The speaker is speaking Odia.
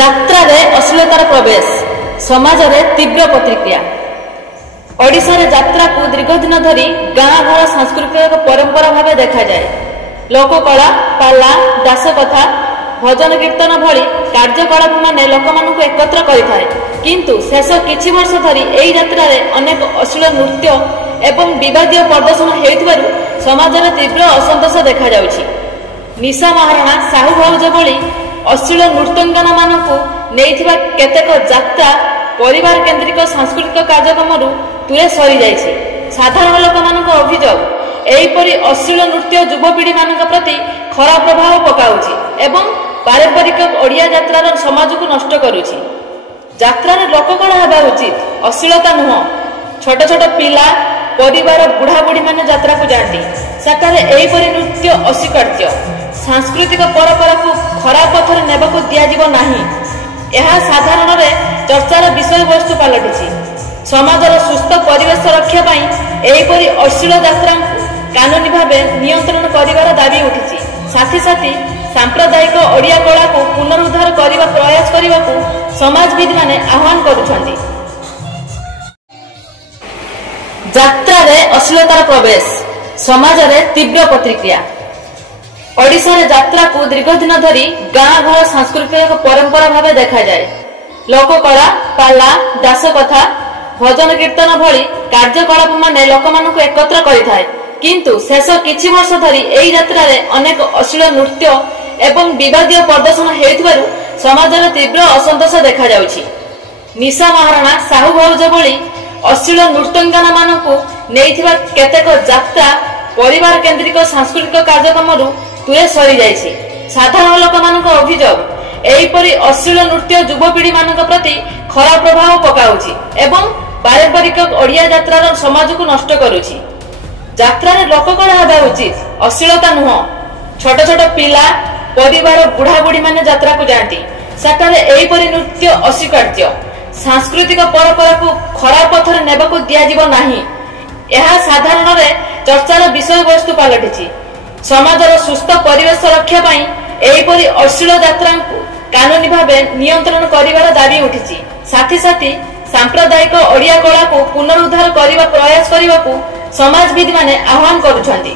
ଯାତ୍ରାରେ ଅଶ୍ଳୀଳତାର ପ୍ରବେଶ ସମାଜରେ ତୀବ୍ର ପ୍ରତିକ୍ରିୟା। ଓଡ଼ିଶାରେ ଯାତ୍ରାକୁ ଦୀର୍ଘ ଦିନ ଧରି ଗାଁ ଘର ସାଂସ୍କୃତିକ ପରମ୍ପରା ଭାବେ ଦେଖାଯାଏ। ଲୋକକଳା, ପାଲା, ଦାସକଥା, ଭଜନ କୀର୍ତ୍ତନ ଭଳି କାର୍ଯ୍ୟକଳାପମାନେ ଲୋକମାନଙ୍କୁ ଏକତ୍ର କରିଥାଏ। କିନ୍ତୁ ଶେଷ କିଛି ବର୍ଷ ଧରି ଏହି ଯାତ୍ରାରେ ଅନେକ ଅଶ୍ଳୀଳ ନୃତ୍ୟ ଏବଂ ବିବାଦୀୟ ପ୍ରଦର୍ଶନ ହେଉଥିବାରୁ ସମାଜରେ ତୀବ୍ର ଅସନ୍ତୋଷ ଦେଖାଯାଉଛି। ନିଶା ମହାରଣା, ସାହୁ ଭାଉଜ ଭଳି ଅଶ୍ଳୀଳ ନୃତ୍ୟଙ୍ଗନାମାନଙ୍କୁ ନେଇଥିବା କେତେକ ଯାତ୍ରା ପରିବାର କେନ୍ଦ୍ରିକ ସାଂସ୍କୃତିକ କାର୍ଯ୍ୟକ୍ରମରୁ ଦୂରେ ସରିଯାଇଛି। ସାଧାରଣ ଲୋକମାନଙ୍କ ଅଭିଯୋଗ, ଏହିପରି ଅଶ୍ଳୀଳ ନୃତ୍ୟ ଯୁବପିଢ଼ିମାନଙ୍କ ପ୍ରତି ଖରାପ ପ୍ରଭାବ ପକାଉଛି ଏବଂ ପାରମ୍ପରିକ ଓଡ଼ିଆ ଯାତ୍ରାର ସମାଜକୁ ନଷ୍ଟ କରୁଛି। ଯାତ୍ରାରେ ଲୋକକଳା ହେବା ଉଚିତ, ଅଶ୍ଳୀଳତା ନୁହଁ। ଛୋଟ ଛୋଟ ପିଲା, ପରିବାର, ବୁଢ଼ାବୁଢ଼ୀମାନେ ଯାତ୍ରାକୁ ଯାଆନ୍ତି। ସେଠାରେ ଏହିପରି ନୃତ୍ୟ ଅସ୍ୱୀକାର୍ଯ୍ୟ। ସାଂସ୍କୃତିକ ପରମ୍ପରାକୁ ଖରାପ ପଥରେ ନେବାକୁ ଦିଆଯିବ ନାହିଁ। ଏହା ସାଧାରଣରେ ଚର୍ଚ୍ଚାର ବିଷୟବସ୍ତୁ ପାଲଟିଛି। ସମାଜର ସୁସ୍ଥ ପରିବେଶ ରକ୍ଷା ପାଇଁ ଏହିପରି ଅଶ୍ଳୀଳ ଯାତ୍ରାକୁ କାନୁନୀ ଭାବେ ନିୟନ୍ତ୍ରଣ କରିବାର ଦାବି ଉଠିଛି। ସାଥୀ ସାମ୍ପ୍ରଦାୟିକ ଓଡ଼ିଆ କଳାକୁ ପୁନରୁଦ୍ଧାର କରିବା ପ୍ରୟାସ କରିବାକୁ ସମାଜବିଦମାନେ ଆହ୍ୱାନ କରୁଛନ୍ତି। ଯାତ୍ରାରେ ଅଶ୍ଳୀଳତାର ପ୍ରବେଶ ସମାଜରେ ତୀବ୍ର ପ୍ରତିକ୍ରିୟା। ଓଡ଼ିଶାରେ ଯାତ୍ରାକୁ ଦୀର୍ଘ ଦିନ ଧରି ଗାଁ ଘର ସାଂସ୍କୃତିକ ପରମ୍ପରା ଭାବେ ଦେଖାଯାଏ। ଲୋକକଳା, ପାଲା, ଦାସକଥା, ଭଜନ କୀର୍ତ୍ତନ ଭଳି କାର୍ଯ୍ୟକଳାପମାନେ ଲୋକମାନଙ୍କୁ ଏକତ୍ର କରିଥାଏ। କିନ୍ତୁ ଶେଷ କିଛି ବର୍ଷ ଧରି ଏହି ଯାତ୍ରାରେ ଅନେକ ଅଶ୍ଳୀଳ ନୃତ୍ୟ ଏବଂ ବିବାଦୀୟ ପ୍ରଦର୍ଶନ ହେଉଥିବାରୁ ସମାଜରେ ତୀବ୍ର ଅସନ୍ତୋଷ ଦେଖାଯାଉଛି। ନିଶା ମହାରଣା, ସାହୁ ଭାଉଜ ଭଳି ଅଶ୍ଳୀଳ ନୃତ୍ୟଙ୍ଗନାମାନଙ୍କୁ ନେଇଥିବା କେତେକ ଯାତ୍ରା ପରିବାର କେନ୍ଦ୍ରିକ ସାଂସ୍କୃତିକ କାର୍ଯ୍ୟକ୍ରମରୁ ଦୂରେ ସରିଯାଇଛି। ସାଧାରଣ ଲୋକମାନଙ୍କ ଅଭିଯୋଗ, ଏହିପରି ଅଶ୍ଳୀଳ ନୃତ୍ୟ ଯୁବପିଢ଼ିମାନଙ୍କ ପ୍ରତି ଖରାପ ପ୍ରଭାବ ପକାଉଛି ଏବଂ ପାରମ୍ପରିକ ଓଡ଼ିଆ ଯାତ୍ରାର ସମାଜକୁ ନଷ୍ଟ କରୁଛି। ଯାତ୍ରାରେ ଲୋକକଳା ହେବା ଉଚିତ, ଅଶ୍ଳୀଳତା ନୁହଁ। ଛୋଟ ଛୋଟ ପିଲା, ପରିବାର, ବୁଢ଼ାବୁଢ଼ୀମାନେ ଯାତ୍ରାକୁ ଯାଆନ୍ତି। ସେଠାରେ ଏହିପରି ନୃତ୍ୟ ଅସ୍ୱୀକାର୍ଯ୍ୟ। ସାଂସ୍କୃତିକ ପରମ୍ପରାକୁ ଖରାପ ପଥରେ ନେବାକୁ ଦିଆଯିବ ନାହିଁ। ଏହା ସାଧାରଣରେ ଚର୍ଚ୍ଚାର ବିଷୟବସ୍ତୁ ପାଲଟିଛି। ସମାଜର ସୁସ୍ଥ ପରିବେଶ ରକ୍ଷା ପାଇଁ ଏହିପରି ଅଶ୍ଳୀଳ ଯାତ୍ରାକୁ କାନୁନୀ ଭାବେ ନିୟନ୍ତ୍ରଣ କରିବାର ଦାବି ଉଠିଛି। ସାଥୀ ସାମ୍ପ୍ରଦାୟିକ ଓଡ଼ିଆ କଳାକୁ ପୁନରୁଦ୍ଧାର କରିବା ପ୍ରୟାସ କରିବାକୁ ସମାଜବିଦମାନେ ଆହ୍ୱାନ କରୁଛନ୍ତି।